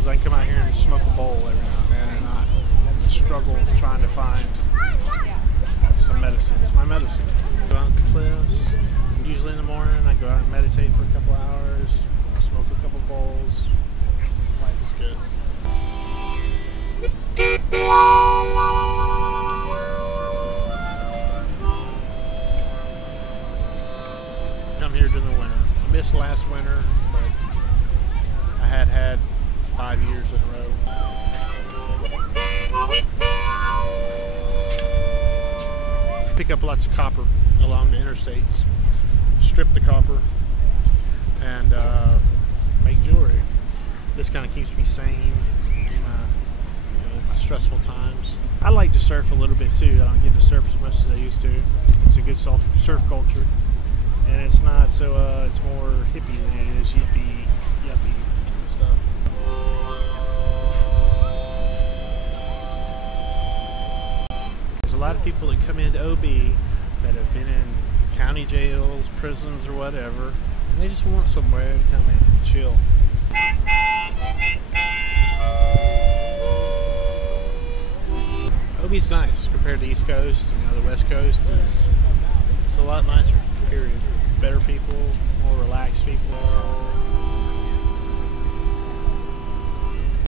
because I can come out here and smoke a bowl every now and then and not struggle trying to find some medicine. It's my medicine. Go out the cliffs. Usually in the morning, I go out and meditate for a couple hours, smoke a couple bowls. Life is good. Come here during the winter. I missed last winter, but I had 5 years in a row. Pick up lots of copper along the interstates, strip the copper, and make jewelry. This kind of keeps me sane in my stressful times. I like to surf a little bit too. I don't get to surf as much as I used to. It's a good surf culture, and it's not so. It's more hippie than it is yuppie kind of stuff. There's a lot of people that come into OB that have been in county jails, prisons, or whatever, and they just want somewhere to come in and chill. OB's nice compared to East Coast. The West Coast is a lot nicer. Period. Better people, more relaxed people.